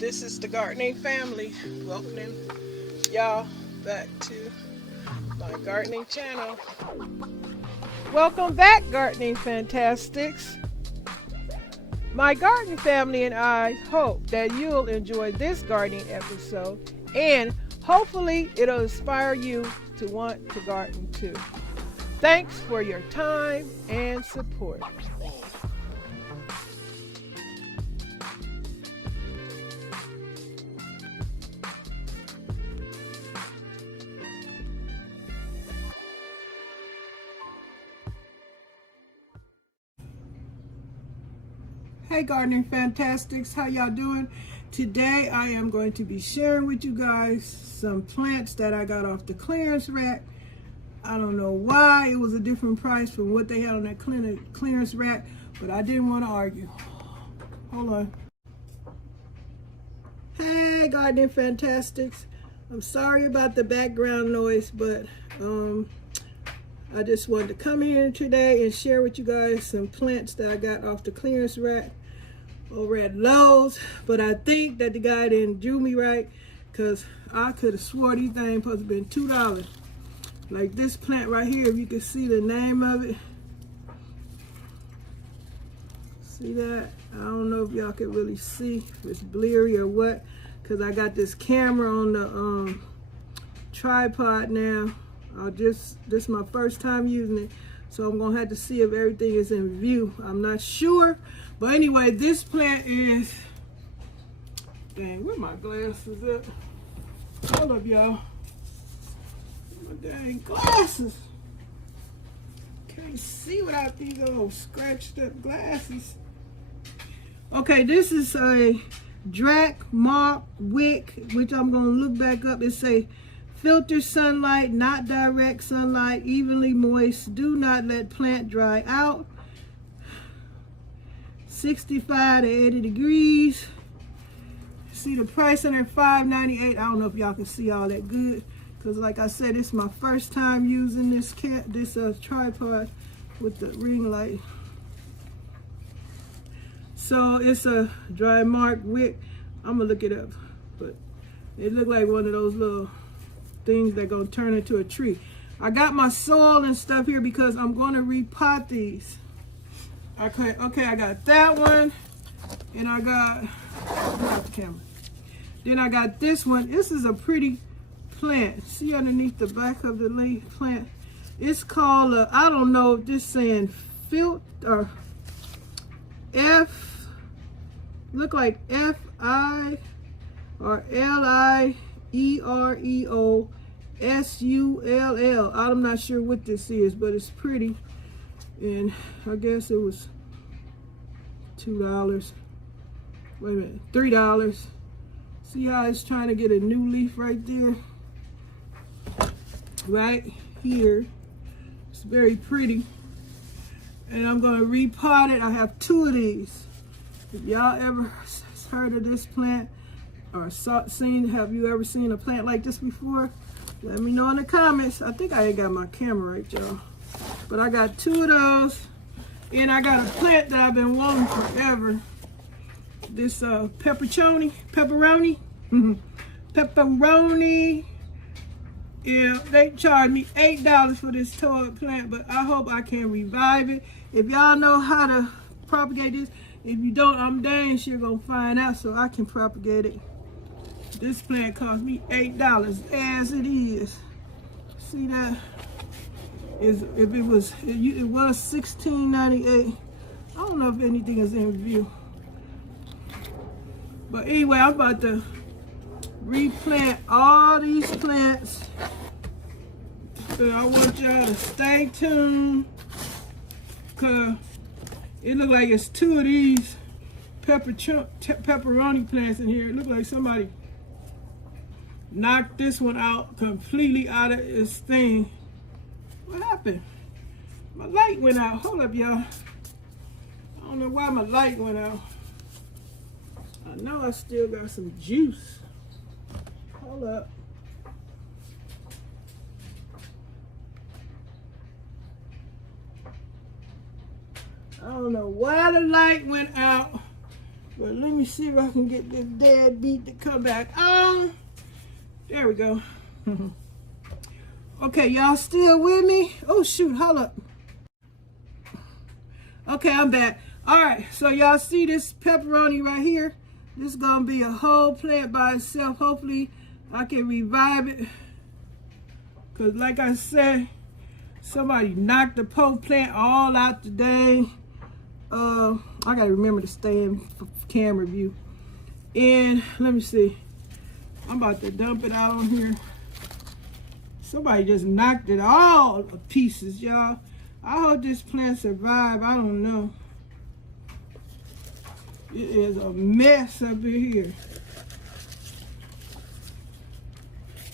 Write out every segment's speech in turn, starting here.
This is the gardening family. Welcoming y'all back to my gardening channel. Welcome back, gardening fantastics. My garden family and I hope that you'll enjoy this gardening episode, and hopefully it'll inspire you to want to garden too. Thanks for your time and support. Hey gardening fantastics, how y'all doing? Today I am going to be sharing with you guys some plants that I got off the clearance rack. I don't know why it was a different price from what they had on that clearance rack, but I didn't want to argue. Hold on. Hey gardening fantastics, I'm sorry about the background noise, but I just wanted to come here today and share with you guys some plants that I got off the clearance rack over at Lowe's. But I think that the guy didn't do me right, because I could have swore these things supposed to been $2. Like this plant right here, if you can see the name of it. See that? I don't know if y'all can really see, if it's blurry or what, because I got this camera on the tripod now. This is my first time using it, so I'm gonna have to see if everything is in view. I'm not sure, but anyway, this plant is, dang, where my glasses at? Hold up, y'all. My dang glasses. Can't see without these little scratched up glasses. Okay, this is a Drac Mark Wick, which I'm gonna look back up and say, filter sunlight, not direct sunlight, evenly moist, do not let plant dry out. 65 to 80 degrees. See the price on there, $5.98. I don't know if y'all can see all that good, because like I said, it's my first time using this tripod with the ring light. So it's a dry mark wick. I'm gonna look it up, but it looked like one of those little things that gonna turn into a tree. I got my soil and stuff here because I'm gonna repot these. Okay, I got that one, and I got the camera. Then I got this one. This is a pretty plant. See underneath the back of the plant? It's called I don't know if this saying filt or F. Look like F-I or L-I-E-R-E-O-S-U-L-L. I'm not sure what this is, but it's pretty. And I guess it was $2. Wait a minute, $3. See how it's trying to get a new leaf right there? Right here. It's very pretty. And I'm gonna repot it. I have 2 of these. If y'all ever heard of this plant, or have you ever seen a plant like this before? Let me know in the comments. I think I ain't got my camera right, y'all. But I got 2 of those, and I got a plant that I've been wanting forever. This pepperoni. Yeah, they charged me $8 for this toad plant, but I hope I can revive it. If y'all know how to propagate this, if you don't, I'm dang sure gonna find out so I can propagate it. This plant cost me $8 as it is. See that? It was $16.98. I don't know if anything is in view. But anyway, I'm about to replant all these plants. So I want y'all to stay tuned, because it looks like it's 2 of these pepperoni plants in here. It looks like somebody knocked this one out completely out of its thing. What happened? My light went out. Hold up, y'all. I don't know why my light went out. I know I still got some juice. Hold up. I don't know why the light went out. But let me see if I can get this deadbeat to come back on. There we go. Okay, y'all still with me? Oh shoot, hold up. Okay, I'm back. All right, so y'all see this pepperoni right here? This is gonna be a whole plant by itself. Hopefully I can revive it. Cause like I said, somebody knocked the pot plant all out today. I gotta remember to stay in camera view. And let me see. I'm about to dump it out on here. Somebody just knocked it all to pieces, y'all. I hope this plant survive. I don't know. It is a mess up in here.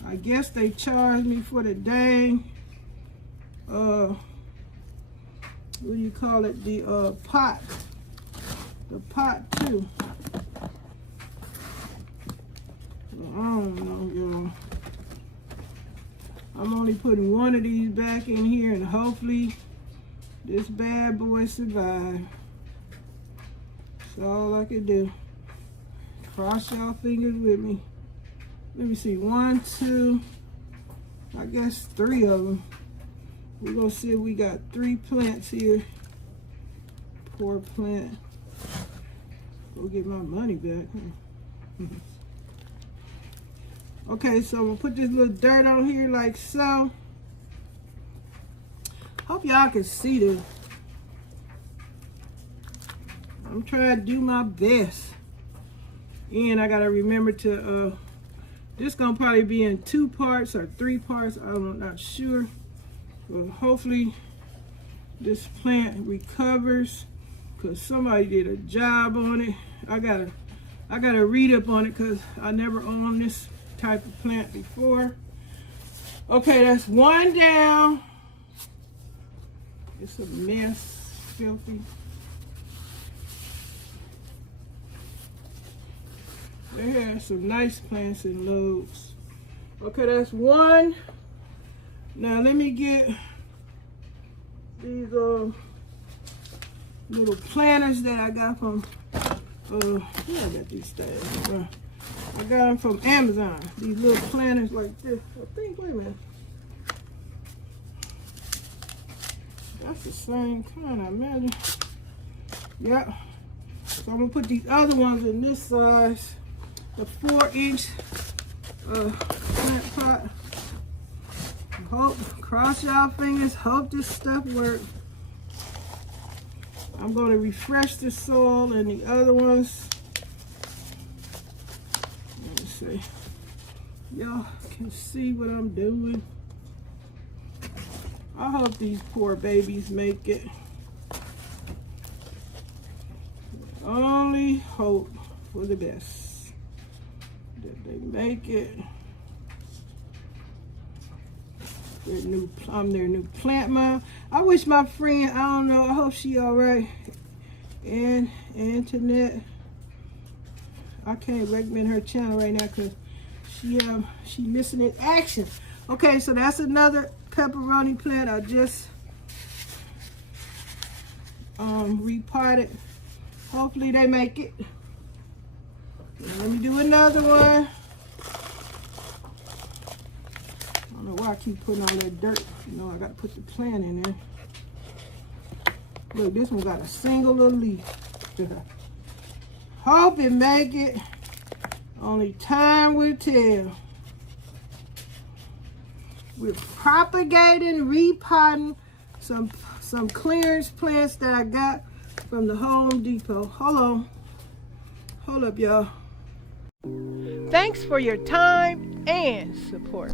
I guess they charged me for the dang, what do you call it? The pot. The pot too. Well, I don't know, y'all. I'm only putting one of these back in here and hopefully this bad boy survive. That's all I can do. Cross y'all fingers with me. Let me see, 1, 2, I guess 3 of them. We're gonna see if we got 3 plants here. Poor plant. Go get my money back. Okay, so we'll put this little dirt on here like so. Hope y'all can see this. I'm trying to do my best. And I gotta remember to, this gonna probably be in 2 parts or 3 parts. I'm not sure. But hopefully this plant recovers because somebody did a job on it. I gotta read up on it because I never owned this type of plant before. Okay, that's 1 down. It's a mess, filthy. They have some nice plants in loads. Okay, that's 1. Now let me get these little planters that I got from where I got these things. I got them from Amazon. These little planters like this. I think, wait a minute. That's the same kind, I imagine. Yep. So I'm gonna put these other ones in this size, the 4-inch plant pot. Hope, cross y'all fingers, hope this stuff works. I'm going to refresh the soil and the other ones. Let me see. Y'all can see what I'm doing. I hope these poor babies make it. Only hope for the best that they make it. I'm their new plant mom. I wish my friend, I don't know, I hope she all right. And Antoinette, I can't recommend her channel right now because she missing in action. Okay, so that's another pepperoni plant I just repotted. Hopefully they make it. Let me do another one. I don't know why I keep putting all that dirt. You know, I got to put the plant in there. Look, this one got a single little leaf. Hope it make it. Only time will tell. We're propagating, repotting some clearance plants that I got from the Home Depot. Hold on. Hold up, y'all. Thanks for your time and support.